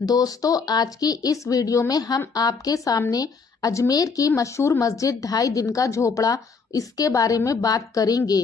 दोस्तों, आज की इस वीडियो में हम आपके सामने अजमेर की मशहूर मस्जिद ढाई दिन का झोपड़ा इसके बारे में बात करेंगे।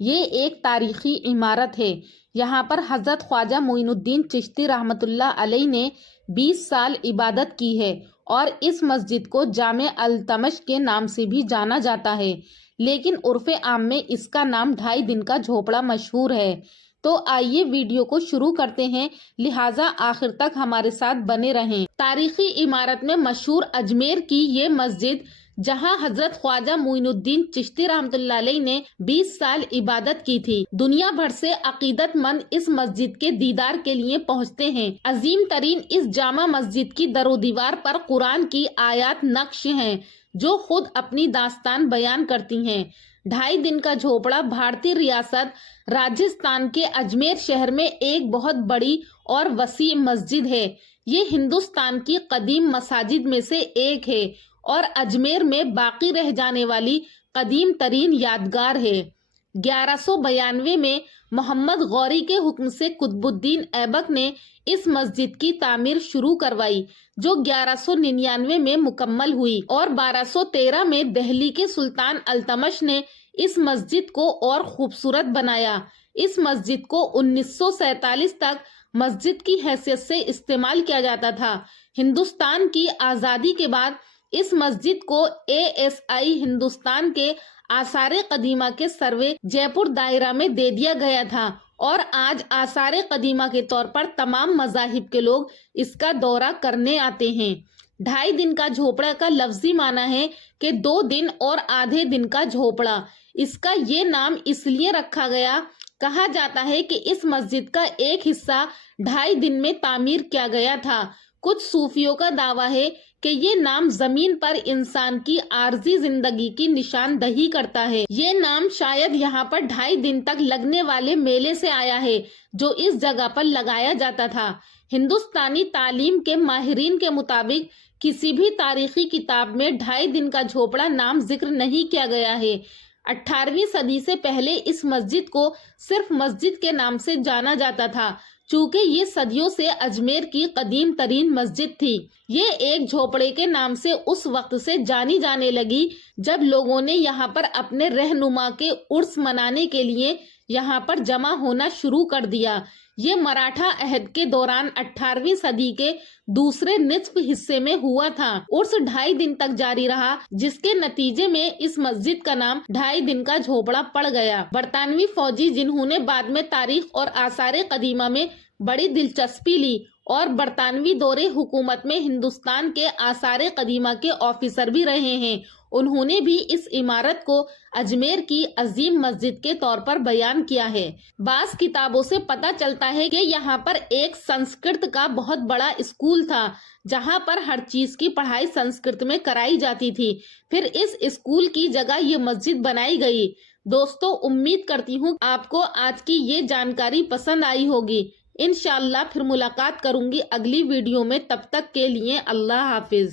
ये एक तारीखी इमारत है। यहाँ पर हजरत ख्वाजा मोइनुद्दीन चिश्ती रहमतुल्लाह अलैह ने 20 साल इबादत की है और इस मस्जिद को जामे अल्तमश के नाम से भी जाना जाता है, लेकिन उर्फे आम में इसका नाम ढाई दिन का झोपड़ा मशहूर है। तो आइए वीडियो को शुरू करते हैं, लिहाजा आखिर तक हमारे साथ बने रहें। तारीखी इमारत में मशहूर अजमेर की ये मस्जिद, जहां हजरत ख्वाजा मोइनुद्दीन चिश्ती रहमतुल्लाह अलैह ने 20 साल इबादत की थी। दुनिया भर से अकीदतमंद इस मस्जिद के दीदार के लिए पहुंचते हैं। अजीम तरीन इस जामा मस्जिद की दरो दीवार पर कुरान की आयत नक्श हैं, जो खुद अपनी दास्तान बयान करती हैं। ढाई दिन का झोपड़ा भारतीय रियासत राजस्थान के अजमेर शहर में एक बहुत बड़ी और वसी मस्जिद है। ये हिंदुस्तान की कदीम मसाजिद में से एक है और अजमेर में बाकी रह जाने वाली कदीम तरीन यादगार है। 1192 में मोहम्मद गौरी के हुक्म से कुतुबुद्दीन ऐबक ने इस मस्जिद की तामीर शुरू करवाई, जो 1199 में मुकम्मल हुई और 1213 में दिल्ली के सुल्तान अल्तमश ने इस मस्जिद को और खूबसूरत बनाया। इस मस्जिद को 1947 तक मस्जिद की हैसियत से इस्तेमाल किया जाता था। हिंदुस्तान की आज़ादी के बाद इस मस्जिद को ASI हिंदुस्तान के आसारे कदीमा के सर्वे जयपुर दायरा में दे दिया गया था और आज आसारे कदीमा के तौर पर तमाम मज़ाहिब के लोग इसका दौरा करने आते हैं। ढाई दिन का झोपड़ा का लफ्जी माना है कि 2 दिन और आधे दिन का झोपड़ा। इसका ये नाम इसलिए रखा गया, कहा जाता है कि इस मस्जिद का एक हिस्सा ढाई दिन में तामीर किया गया था। कुछ सूफियों का दावा है कि ये नाम जमीन पर इंसान की आर्जी जिंदगी की निशानदही करता है। ये नाम शायद यहाँ पर ढाई दिन तक लगने वाले मेले से आया है, जो इस जगह पर लगाया जाता था। हिंदुस्तानी तालीम के माहिरीन के मुताबिक किसी भी तारीखी किताब में ढाई दिन का झोपड़ा नाम जिक्र नहीं किया गया है। 18वीं सदी से पहले इस मस्जिद को सिर्फ मस्जिद के नाम से जाना जाता था, चूँकि ये सदियों से अजमेर की कदीम तरीन मस्जिद थी। ये एक झोपड़े के नाम से उस वक्त से जानी जाने लगी जब लोगों ने यहाँ पर अपने रहनुमा के उर्स मनाने के लिए यहाँ पर जमा होना शुरू कर दिया। ये मराठा अहद के दौरान 18वीं सदी के दूसरे निस्फ हिस्से में हुआ था। उर्स ढाई दिन तक जारी रहा, जिसके नतीजे में इस मस्जिद का नाम ढाई दिन का झोपड़ा पड़ गया। बरतानवी फौजी, जिन्होंने बाद में तारीख और आसारे कदीमा में बड़ी दिलचस्पी ली और बरतानवी दौरे हुकूमत में हिंदुस्तान के आसारे कदीमा के ऑफिसर भी रहे हैं, उन्होंने भी इस इमारत को अजमेर की अजीम मस्जिद के तौर पर बयान किया है। बास किताबों से पता चलता है कि यहाँ पर एक संस्कृत का बहुत बड़ा स्कूल था, जहाँ पर हर चीज की पढ़ाई संस्कृत में कराई जाती थी। फिर इस स्कूल की जगह ये मस्जिद बनाई गई। दोस्तों, उम्मीद करती हूँ आपको आज की ये जानकारी पसंद आई होगी। इंशाअल्लाह फिर मुलाकात करूंगी अगली वीडियो में। तब तक के लिए अल्लाह हाफिज।